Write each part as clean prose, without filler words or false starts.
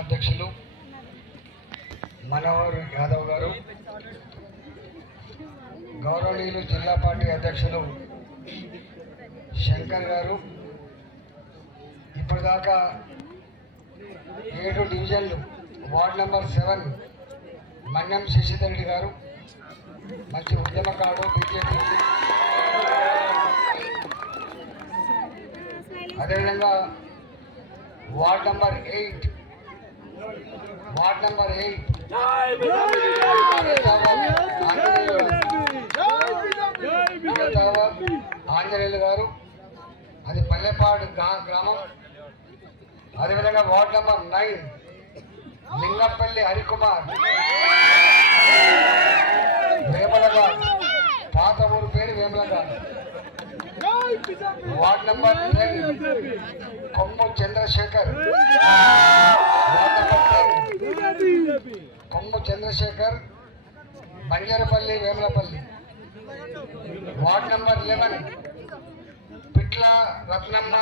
అధ్యక్షులు మనోహర్ యాదవ్ గారు, గౌరవనీయులు జిల్లా పార్టీ అధ్యక్షులు శంకర్ గారు, ఇప్పటిదాకా 7 డివిజన్లు వార్డ్ నెంబర్ 7 మన్యం శశిధర్ రెడ్డి గారు, మంచి ఉద్యమకారుడు, బీజేపీ. అదేవిధంగా వార్డ్ నెంబర్ 8 ఆంజనేయులు గారు, అది పల్లెపాడు గ్రామం. అదేవిధంగా వార్డ్ నెంబర్ 9 లింగంపల్లి హరికుమార్, వేమలగా, పాత ఊరు పేరు వేమలగా. వార్డ్ నెంబర్ 10 కొమ్ము చంద్రశేఖర్, బంజరపల్లి వేమలపల్లి. వార్డ్ నెంబర్ 11 పిట్ల రత్నమ్మ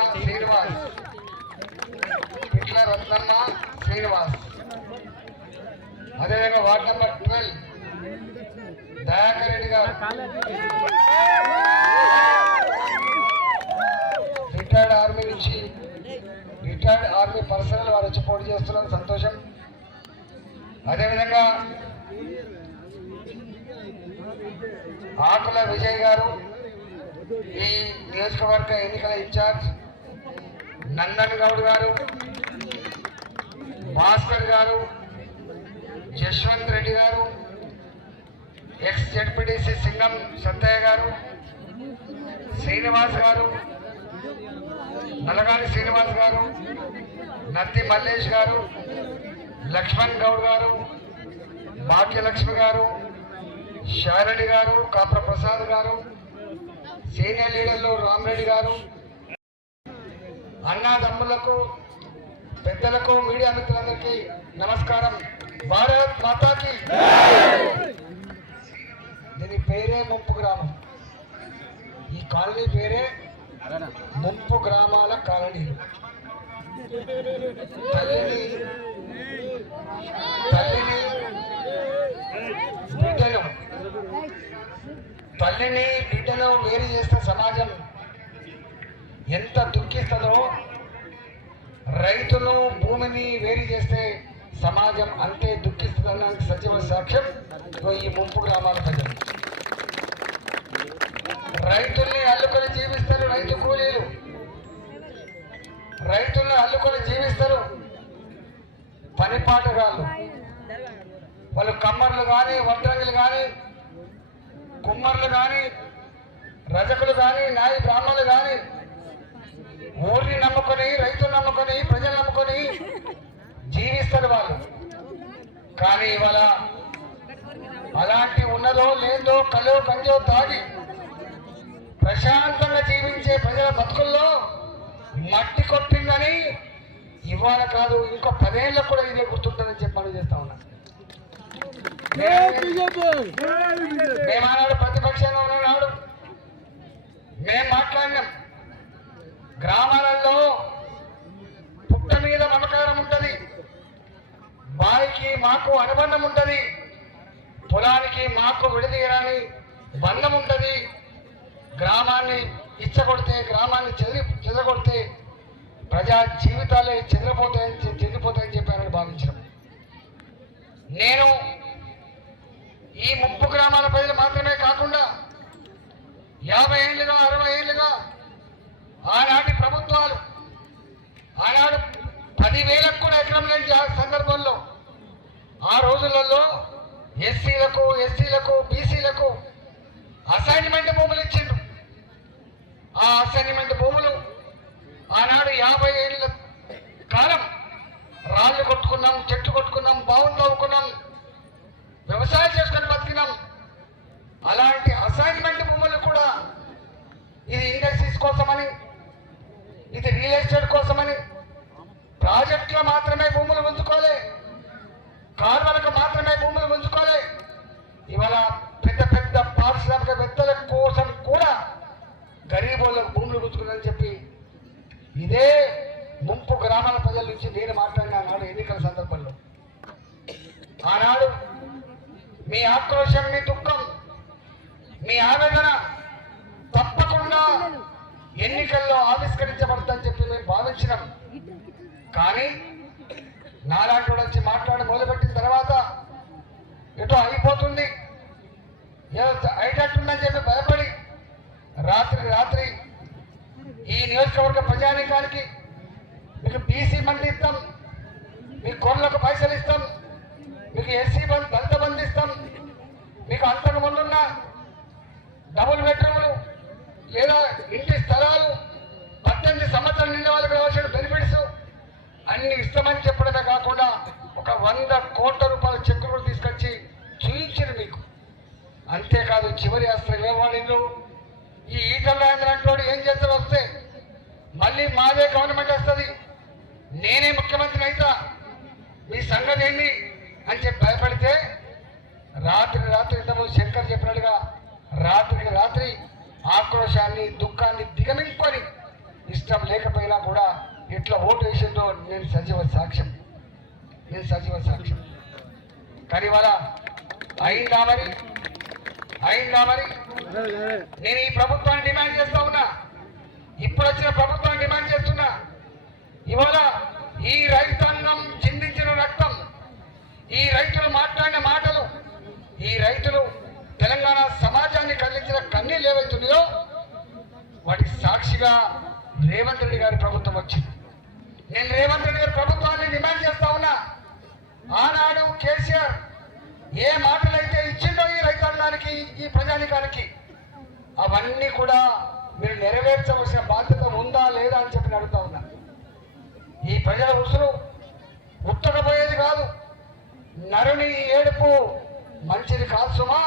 శ్రీనివాస్. అదేవిధంగా వార్డ్ నెంబర్ 12 దయాకర్ రెడ్డి గారు, రిటైర్డ్ ఆర్మీ పర్సనల్ వారు వచ్చి పోటీ చేస్తున్నారు, సంతోషం. అదేవిధంగా ఆకుల విజయ్ గారు, ఈ నియోజకవర్గ ఎన్నికల ఇన్ఛార్జ్. నందన్ గౌడ్ గారు, భాస్కర్ గారు, యశ్వంత్ రెడ్డి గారు, ఎక్స్ జెడ్పీటీసీ సింగం సత్తయ్య గారు, శ్రీనివాస్ గారు, నలగాని శ్రీనివాస్ గారు, నత్తి మల్లేష్ గారు, లక్ష్మణ్ గౌడ్ గారు, భాగ్యలక్ష్మి గారు, శారడి గారు, కాప్ర ప్రసాద్ గారు, సీనియర్ లీడర్లు రామరెడ్డి గారు, అన్నాదమ్ములకు, పెద్దలకు, మీడియా మిత్రులందరికీ నమస్కారం. భారత్ మాతాకి. దీని పేరే ముంపు గ్రామం. ఈ కాలనీ పేరే ముంపు గ్రామాల కాలనీ. తల్లిని బిడ్డను వేరు చేస్తే సమాజం ఎంత దుఃఖిస్తుందో, రైతులు భూమిని వేరు చేస్తే సమాజం అంతే దుఃఖిస్తుందనడానికి సజీవ సాక్ష్యం ఈ ముంపు గ్రామాల ప్రజలు. రైతుల్ని అల్లుకొని జీవిస్తారు రైతు కూలీలు, రైతుల్ని అల్లుకొని జీవిస్తారు పనిపాటగాళ్ళు. వాళ్ళు కమ్మర్లు కానీ, వడ్రంగులు కానీ, కుమ్మర్లు కానీ, రజకులు కానీ, నాయి బ్రాహ్మణులు కానీ, ఊరిని నమ్ముకొని, రైతులు నమ్ముకొని, ప్రజలు నమ్ముకొని జీవిస్తారు వాళ్ళు. కానీ ఇవాళ అలాంటి ఉన్నదో లేదో కలో కంజో తాగి ప్రశాంతంగా జీవించే ప్రజల బతుకుల్లో మట్టి కొట్టిందని ఇవాళ కాదు, ఇంకో 10 ఏళ్ళకు కూడా ఇదే గుర్తుంటుందని చెప్పి చేస్తా ఉన్నా. మేమన్నాడు ప్రతిపక్షంలో ఉన్నాడు, మేము మాట్లాడినాం. గ్రామాలలో పుట్ట మీద మమకారం ఉంటుంది, బావికి మాకు అనుబంధం ఉంటుంది, పొలానికి మాకు విడదీయరాని బంధం ఉంటుంది. గ్రామాన్ని ఇచ్చగొడితే, గ్రామాన్ని చెదరగొడితే ప్రజా జీవితాలే చెదిరిపోతాయని చెప్పారని భావించడం. నేను ఈ ముంపు గ్రామాల ప్రజలు మాత్రమే కాకుండా 50 ఏళ్ళుగా 60 ఏళ్ళుగా ఆనాటి ప్రభుత్వాలు, ఆనాడు 10,000కు కూడా ఎకరం లేని సందర్భంలో ఆ రోజులలో ఎస్సీలకు, ఎస్టీలకు, బీసీలకు అసైన్మెంట్ భూములు ఇచ్చిండ్రు. ఆ అసైన్మెంట్ భూములు ఆనాడు 50 ఏళ్ళ కాలం రాళ్ళు కొట్టుకున్నాం, చెట్లు కొట్టుకున్నాం, బావులు తవ్వుకున్నాం, వ్యవసాయం చేసుకొని బతికినాం. అలాంటి అసైన్మెంట్ భూములు కూడా ఇది ఇండస్ట్రీస్ మీ ఆక్రోశం, మీ దుఃఖం, మీ ఆవేదన తప్పకుండా ఎన్నికల్లో ఆవిష్కరించబడుతుందని చెప్పి మేము భావించినాం. కానీ నాలాంటి వచ్చి మాట్లాడి మొదలుపెట్టిన తర్వాత ఎటో అయిపోతుంది, అయ్యేటట్టుందని చెప్పి భయపడి రాత్రి ఈ నియోజకవర్గ ప్రజానీకానికి మీకు బీసీ మంది ఇస్తాం, మీకు గొర్రెలకు పైసలు ఇస్తాం, మీకు ఎస్సీ దళిత బంధు ఇస్తాం, మీకు అంతకు ముందున్న డబుల్ బెడ్రూములు లేదా ఇంటి స్థలాలు 18 సంవత్సరాలు నిండిన వాళ్ళకి రావాల్సిన బెనిఫిట్స్ అన్ని ఇస్తామని చెప్పడమే కాకుండా ఒక 100 కోట్ల రూపాయల చెక్కులు కూడా తీసుకొచ్చి చూయించారు మీకు. అంతేకాదు చివరి అస్త్రం ఏవాళ్ళు ఈ ఈటల రాజేంద్ర అంటోడు ఏం చేస్తారు, వస్తే మళ్ళీ మాదే గవర్నమెంట్ వస్తుంది, నేనే ముఖ్యమంత్రి అయితా, మీ సంగతి ఏంటి అని చెప్పి భయపడితే రాత్రి ఇంతకుముందు శంకర్ చెప్పినట్టుగా రాత్రి ఆక్రోశాన్ని దుఃఖాన్ని దిగమించుకొని ఇష్టం లేకపోయినా కూడా ఎట్లా ఓటు వేసిందో నేను సజీవ సాక్ష్యం. కానీ ఇవాళ అయిందా మరి నేను ఈ ప్రభుత్వాన్ని డిమాండ్ చేస్తా ఉన్నా, ఇప్పుడు వచ్చిన ప్రభుత్వాన్ని డిమాండ్ చేస్తున్నా. ఇవాళ ఈ రైతాంగం చిందించిన రక్తం, ఈ రైతులు మాట్లాడిన మాటలు, ఈ రైతులు తెలంగాణ సమాజాన్ని కదిలించిన కన్నీళ్ళు ఏవైతున్నాయో వాటికి సాక్షిగా రేవంత్ రెడ్డి గారి ప్రభుత్వం వచ్చింది. నేను రేవంత్ రెడ్డి గారి ప్రభుత్వాన్ని డిమాండ్ చేస్తా ఉన్నా. ఆనాడు కేసీఆర్ ఏ మాటలైతే ఇచ్చిండో ఈ రైతాంగానికి, ఈ ప్రజానికానికి, అవన్నీ కూడా మీరు నెరవేర్చవలసిన బాధ్యత ఉందా లేదా అని చెప్పి అడుగుతా ఉన్నా. ఈ ప్రజల ఉసురు ఉత్తకపోయేది కాదు, నరుని ఏడుపు మంచిది కాదు సుమా.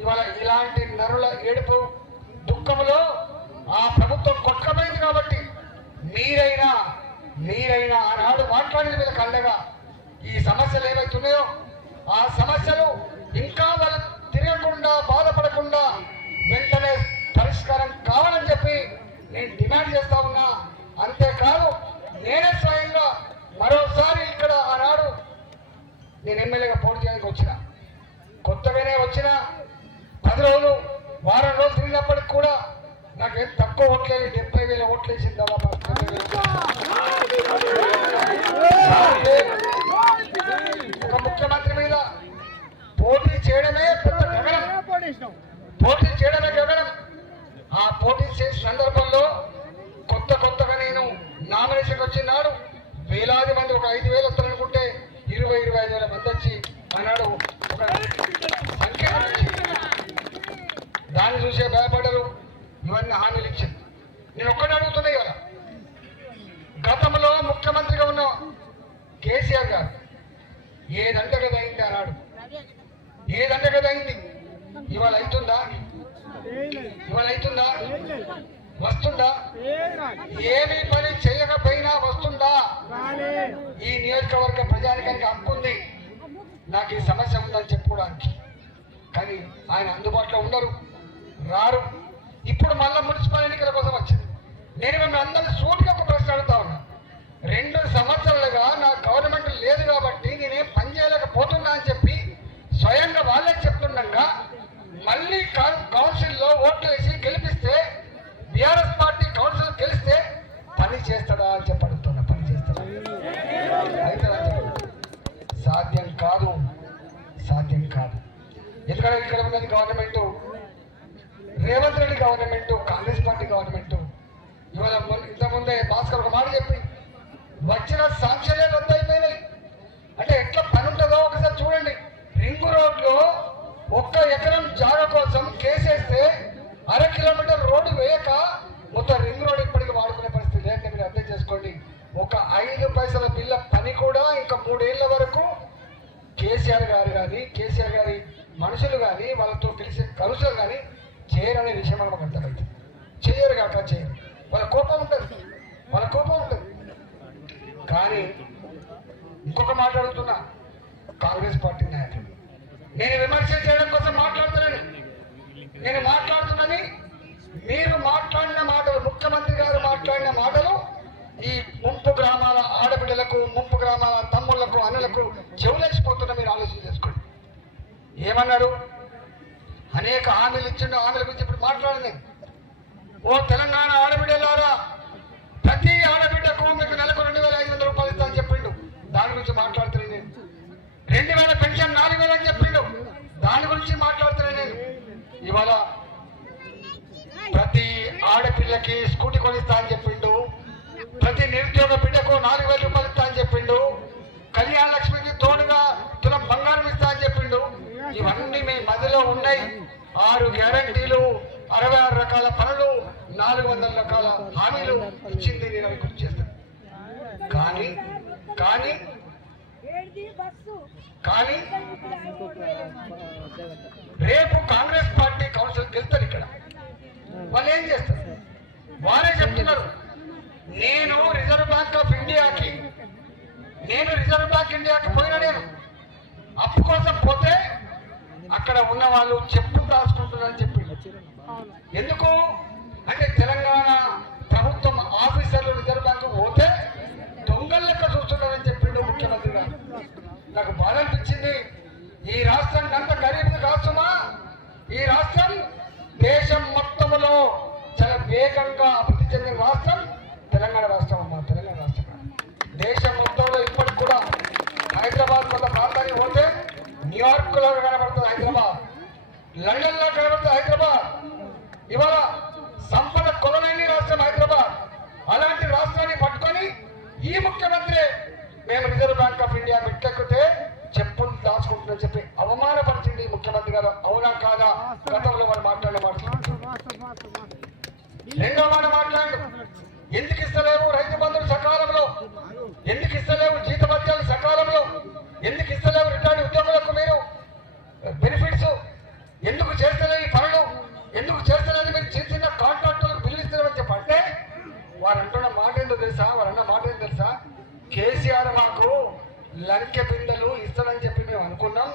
ఇవాళ ఇలాంటి నరుల ఏడుపు దుఃఖములో ఆ ప్రభుత్వం కొట్టకపోయింది కాబట్టి మీరైనా ఆనాడు మాట్లాడిన వీళ్ళకి అండగా ఈ సమస్యలు ఏవైతున్నాయో ఆ సమస్యలు ఇంకా వాళ్ళు తిరగకుండా బాధపడకుండా వెంటనే పరిష్కారం కావాలని చెప్పి నేను డిమాండ్ చేస్తా ఉన్నా. అంతేకాదు నేనే స్వయంగా మరోసారి ఇక్కడ ఆనాడు నేను ఎమ్మెల్యేగా పోటీ చేయడానికి వచ్చిన, కొత్తగానే వచ్చిన 10 రోజులు వారం రోజులు తిరిగినప్పటికి కూడా నాకేం తక్కువ ఓట్లేదు, 70,000 ఓట్లు వేసింది. ఒక ముఖ్యమంత్రి మీద పోటీ చేయడమే పెద్ద గగనం, ఆ పోటీ చేసే సందర్భంలో కొత్తగా నేను నామినేషన్ వచ్చినాడు వేలాది మంది, ఒక 5,000 వస్తారనుకుంటే 20-25,000 మంది వచ్చి ఆనాడు ఒక సంఖ్య దాన్ని చూసే భయపడరు. ఇవన్నీ హామీలు ఇచ్చింది. నేను ఒక్కటి అడుగుతున్నా, ఇవాళ గతంలో ముఖ్యమంత్రిగా ఉన్న కేసీఆర్ గారు ఏదంటే కదా అయింది అన్నాడు, ఏదంటే కదా అయింది. ఇవాళ అవుతుందా? వస్తుందా? ఏమీ పని చేయకపోయినా వస్తుందా? ఈ నియోజకవర్గ ప్రజానికానికి హక్కు ఉంది నాకు ఈ సమస్య ఉందని చెప్పుకోవడానికి. కానీ ఆయన అందుబాటులో ఉండరు, రారు. ఇప్పుడు మళ్ళా మున్సిపల్ ఎన్నికల కోసం వచ్చింది. నేను మిమ్మల్ని అందరినీ సూటిగా ఒక ప్రశ్న అడుగుతా ఉన్నా. 2 సంవత్సరాలుగా నా గవర్నమెంట్ లేదు కాబట్టి నేనేం పని చేయలేకపోతున్నా అని చెప్పి స్వయంగా వాళ్ళే చెప్తుండగా మళ్ళీ కౌన్సిల్లో ఓట్లు వేసి గెలిపిస్తే బీఆర్ఎస్ పార్టీ కౌన్సిల్ గెలిస్తే పని చేస్తాడా అని చెప్పి అడుగుతున్నా. పని చేస్తాడా? అయితే సాధ్యం కాదు. ఎందుకంటే ఇక్కడ ఉన్నది government Revanth Reddy government, Congress party government. ఇవాళ ఇంతకుముందే భాస్కర్ ఒక మాట చెప్పి వచ్చిన సాంక్షన్లే రద్దు అయిపోయినాయి. అంటే ఎట్లా పని ఉంటుందో ఒకసారి చూడండి. రింగు రోడ్లో 1 ఎకరం జాగ కోసం కేసేస్తే 1/2 కిలోమీటర్ రోడ్డు వేయక మొత్తం రింగ్ రోడ్ ఇప్పటికీ వాడుకునే పరిస్థితి లేదంటే మీరు అర్థం చేసుకోండి. ఒక 5 పైసల బిల్ల పని కూడా ఇంకా 3 ఏళ్ల వరకు కేసీఆర్ గారి మనుషులు కానీ వాళ్ళతో తెలిసే కలుసులు కానీ చేయరనే విషయం మనకు అర్థమైంది. చేయరు కాక చేయరు, వాళ్ళ కోపం ఉంటుంది. కానీ ఇంకొక మాట అడుగుతున్నా కాంగ్రెస్ పార్టీ నాయకులు, నేను విమర్శ చేయడం కోసం మాట్లాడుతున్నాను. నేను మాట్లాడుతున్నది మీరు మాట్లాడిన మాటలు, ముఖ్యమంత్రి గారు మాట్లాడిన మాటలు ఈ ముంపు గ్రామాల ఆడబిడ్డలకు, ముంపు గ్రామాల తమ్ముళ్లకు, అన్నలకు చెవులేసిపోతున్నా. మీరు ఆలోచన చేసుకోండి. ఏమన్నారు? అనేక హామీలు ఇచ్చిండు. హామీల గురించి ఇప్పుడు మాట్లాడింది. ఓ తెలంగాణ ఆడబిడ్డలారా, ప్రతి ఆడబిడ్డకు మీకు నెలకు 2500 రూపాయలు ఇస్తా అని చెప్పిండు. దాని గురించి మాట్లాడుతున్నాను నేను. 2000 పెన్షన్ 4000 అని చెప్పిండు. దాని గురించి మాట్లాడుతున్నాను నేను. ఇవాళ ప్రతి ఆడపిల్లకి స్కూటీ కొనిస్తా అని చెప్పిండు. ప్రతి నిరుద్యోగ బిడ్డకు 4000 రూపాయలు ఇస్తా అని చెప్పిండు. కళ్యాణ లక్ష్మికి తోడుగా తులం బంగారం ఇస్తా అని చెప్పిండు. ఇవన్నీ మీ మధ్యలో ఉన్నాయి. 6 గ్యారంటీలు, 66 రకాల పనులు, 400 రకాల హామీలు ఇచ్చింది. నేను అవి గుర్తు చేస్తాను. కానీ కానీ కానీ రేపు కాంగ్రెస్ పార్టీ కౌన్సిల్ గెలుస్తారు. ఇక్కడ వాళ్ళు ఏం చేస్తారు? వాళ్ళే చెప్తున్నారు, నేను రిజర్వ్ బ్యాంక్ ఆఫ్ ఇండియాకి పోయినా, నేను అప్పు కోసం పోతే అక్కడ ఉన్న వాళ్ళు చెప్పు రాసుకుంటున్నారని చెప్పిండు. ఎందుకు అంటే తెలంగాణ ప్రభుత్వం ఆఫీసర్లు రిజర్వ్ బ్యాంకు పోతే దొంగల లెక్క చూస్తున్నారని చెప్పిండు ముఖ్యమంత్రి గారు. నాకు బాధ అనిపించింది. ఈ రాష్ట్రం అంత గరీబ్ రాష్ట్రమా? ఈ రాష్ట్రం దేశం మొత్తంలో చాలా వేగంగా అభివృద్ధి చెందిన రాష్ట్రం తెలంగాణ రాష్ట్రం అమ్మా. తెలంగాణ రాష్ట్రం దేశం మొత్తంలో ఇప్పటికి కూడా హైదరాబాద్ కొంత ప్రాంతానికి పోతే న్యూయార్క్ లో కనబడుతుంది హైదరాబాద్, లండన్ లో కనబడుతుంది హైదరాబాద్. ఇవాళ సంపద కొలలేని రాష్ట్రం హైదరాబాద్. అలాంటి రాష్ట్రాన్ని పట్టుకొని ఈ ముఖ్యమంత్రి మేము రిజర్వ్ బ్యాంక్ ఆఫ్ ఇండియా మెట్లెక్కితే చెప్పులు దాచుకుంటుందని చెప్పి అవమానపరిచింది ఈ ముఖ్యమంత్రి గారు. అవునా కాదా? గతంలో వాళ్ళు మాట్లాడే రెండో మాట మాట్లాడు. ఎందుకు ఇస్తలేవు రైతు బంధువులు సకాలంలో? ఎందుకు ఇస్తలేవు జీతభత్యాలు సకాలంలో? ఎందుకు ఇస్తలేవు రిటైర్డ్ ఉద్యోగులకు మీరు బెనిఫిట్స్? ఎందుకు చేస్తలేవు ఈ పనులు? ఎందుకు చేస్తలేదు? మీరు చిన్న చిన్న కాంట్రాక్టర్లకు బిల్లు ఇస్తున్నారని చెప్పంటే వారు అంటున్న మాట ఏంటో తెలుసా? వారు అన్న మాట ఏంటో తెలుసా? కేసీఆర్ మాకు లంకె బిందెలు ఇస్తాడని చెప్పి మేము అనుకున్నాం,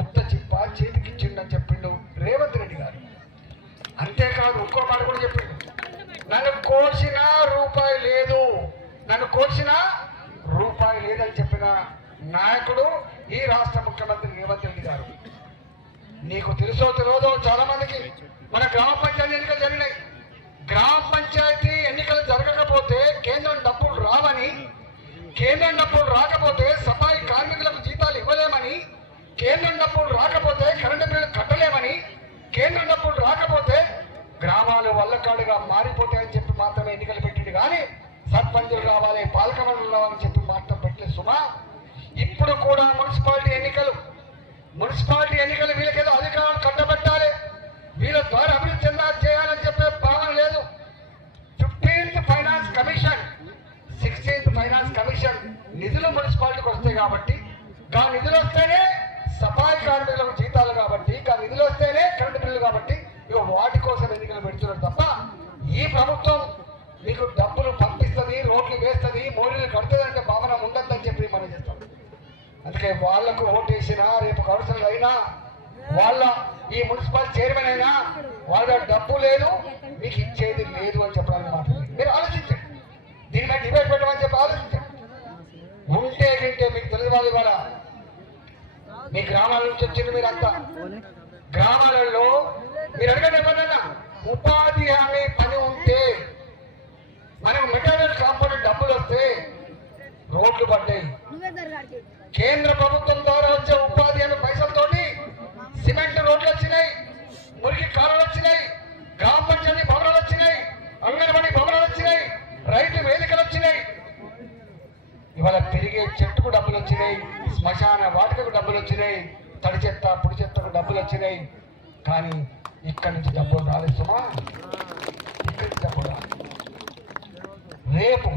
ఉత్త చిప్ప చేతికి ఇచ్చిండని చెప్పిండు రేవంత్ రెడ్డి గారు. అంతేకాదు ఇంకో మాట కూడా చెప్పిండు, నన్ను కోసిన రూపాయి లేదు, నన్ను కోసిన రూపాయి లేదని చెప్పిన నాయకుడు ఈ రాష్ట్ర ముఖ్యమంత్రి రేవంత్ రెడ్డి గారు. నీకు తెలుసో తెలియదో చాలా మందికి మన గ్రామ పంచాయతీ ఎన్నికలు జరిగినాయి. గ్రామ పంచాయతీ ఎన్నికలు జరగకపోతే కేంద్రం డబ్బులు రావని, కేంద్రం డబ్బులు రాకపోతే సఫాయి కార్మికులకు జీతాలు ఇవ్వలేమని, కేంద్రం డబ్బులు రాకపోతే కరెంటు బిల్లు కట్టలేమని, కేంద్రం డబ్బులు రాకపోతే గ్రామాలు వల్లకాడుగా మారిపోతాయని చెప్పి మాత్రమే ఎన్నికలు పెట్టింది. కానీ సర్పంచులు రావాలి, పాలక మండలి రావాలని చెప్పి మాత్రం పెట్టలేదు సుమా. ఇప్పుడు కూడా మున్సిపాలిటీ ఎన్నికలు వీళ్ళకేదో అధికారాలు కట్టబెట్టాలి, వీళ్ళ ద్వారా అభివృద్ధి చేయాలని చెప్పే భావన లేదు. 15th finance commission, 16th finance commission నిధులు మున్సిపాలిటీకి వస్తాయి కాబట్టి, ఆ నిధులు వస్తేనే సఫాయి కార్మికులకు జీతాలు కాబట్టి, ఆ నిధులు వస్తేనే కరెంటు బిల్లు కాబట్టి ఇక వాటి కోసం ఎన్నికలు పెడుతున్నారు తప్ప ఈ ప్రభుత్వం మీకు డబ్బులు పంపిస్తుంది, రోడ్లు వేస్తుంది, మోరీలు కడుతుంది అంటే భావన ఉండద్దని చెప్పి మనం చేస్తాం. అందుకే వాళ్లకు ఓటేసినా, రేపు కౌన్సిలర్ అయినా, వాళ్ళ ఈ మున్సిపల్ చైర్మన్ అయినా వాళ్ళ డబ్బు లేదు, మీకు ఇచ్చేది లేదు అని చెప్పడానికి మాట్లాడి మీరు ఆలోచించండి. దీని మీద డిబేట్ పెట్టమని చెప్పి ఆలోచించండి. ఉంటే గింటే మీకు తెలియదు. ఇవాళ మీ గ్రామాల నుంచి వచ్చింది మీరంతా. గ్రామాలలో మీరు అడగండి ఏమన్నా ఉపాధి హామీ పని ఉంటే, మనకు మెటీరియల్ కాంపోనెంట్ డబ్బులు వస్తే రోడ్లు పడ్డాయి. కేంద్ర ప్రభుత్వం ద్వారా వచ్చే ఉపాధి హామీ పైసలతోటి సిమెంట్ రోడ్లు వచ్చినాయి, మురికి కాలువలు వచ్చినాయి, గ్రామ పంచాయతీ భవనాలు వచ్చినాయి, అంగన్వాడీ భవనాలు వచ్చినాయి, రైతు వేదికలు వచ్చినాయి. ఇవాళ తిరిగే చెట్టుకు డబ్బులు వచ్చినాయి, శ్మశాన వాటికకు డబ్బులు వచ్చినాయి, తడి చెత్త పొడి చెత్తకు డబ్బులు వచ్చినాయి. కానీ ఇక్కడి నుంచి డబ్బులు రాలేదు సుమా. ఇక్కడి నుంచి డబ్బులు రాలేదు. రేపు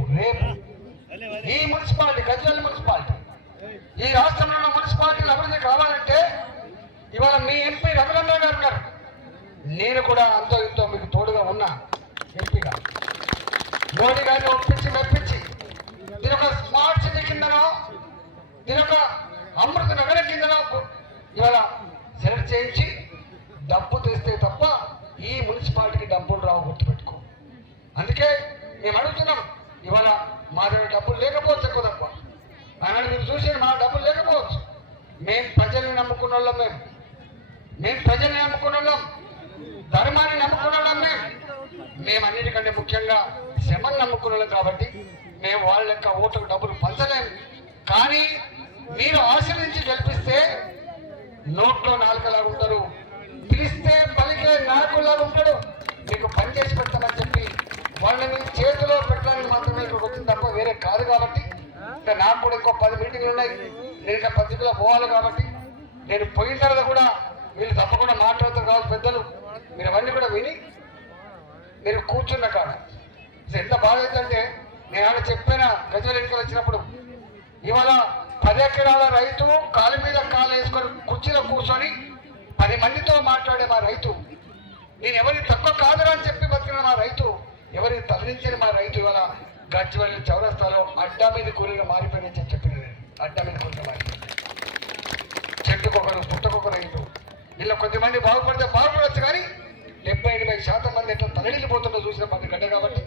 ఈ మున్సిపాలిటీ, గజ్వేల్ మున్సిపాలిటీ, ఈ రాష్ట్రంలో ఉన్న మున్సిపాలిటీలు అభివృద్ధి కావాలంటే ఇవాళ మీ ఎంపీ రఘునందన్ గారు ఉన్నారు. నేను కూడా అంతో ఇంతో మీకు తోడుగా ఉన్నా ఎంపీగా. మోడీ గారిని ఒప్పించి మెప్పించి దీనొక స్మార్ట్ సిటీ కిందనో, దీనొక అమృత నగరం కిందనో ఇవాళ సెలెక్ట్ చేయించి డబ్బు తెస్తే తప్ప ఈ మున్సిపాలిటీకి డబ్బులు రావు, గుర్తుపెట్టుకో. అందుకే మేము అడుగుతున్నాం. ఇవాళ మా దగ్గర డబ్బులు లేకపోవచ్చు, ఎక్కువ తక్కువ. ఆయన మీరు చూసి మా డబ్బులు లేకపోవచ్చు. మేము ప్రజల్ని నమ్ముకున్న వాళ్ళం. మేము ప్రజల్ని నమ్ముకున్న వాళ్ళం, ధర్మాన్ని నమ్ముకున్న వాళ్ళం. మేము అన్నిటికంటే ముఖ్యంగా శ్రమను నమ్ముకున్న వాళ్ళం కాబట్టి మేము వాళ్ళ యొక్క ఓటుకు డబ్బులు పంచలేము. కానీ మీరు ఆశీర్వదించి గెలిపిస్తే నోట్లో నాలుకలా ఉంటారు, పిలిస్తే పలికే నాయకుల్లాగా ఉంటాడు. మీకు పని చేసి పెడతామని చెప్పి వాళ్ళని మీ చేతిలో పెట్టడానికి మాత్రమే ఇక్కడికి వచ్చింది తప్ప వేరే కాదు. కాబట్టి ఇంకా నాకు కూడా ఇంకో 10 మీటింగ్లు ఉన్నాయి. నేను ఇంకా పత్రికలో పోవాలి కాబట్టి నేను పోయిన తర్వాత కూడా వీళ్ళు తప్పకుండా మాట్లాడుతారు కావచ్చు పెద్దలు. మీరు అవన్నీ కూడా విని మీరు కూర్చున్న కాడ ఎంత బాధ అవుతుందంటే, నేను ఆయన చెప్పిన గజల ఎన్నికలు వచ్చినప్పుడు ఇవాళ 10 ఎకరాల రైతు కాలు మీద కాలు వేసుకొని కుర్చీలో కూర్చొని 10 మందితో మాట్లాడే మా రైతు, నేను ఎవరికి తక్కువ కాదురా అని చెప్పి బతికిన మా రైతు, ఎవరికి తరలించిన మా రైతు ఇవాళ గచ్చివల్లి చౌరస్తాలో అడ్డా మీద కూరగా మారిపోయిందని చెప్పిన అడ్డా మీద కూరగా మారిపోయింది. చెట్టుకొకరు పుట్టకొక రైతు. ఇలా కొద్దిమంది బాగుపడితే బాగుపడవచ్చు, కానీ 70-80% మంది ఎట్లా తరలిపోతుందో చూసిన 10 గంట కాబట్టి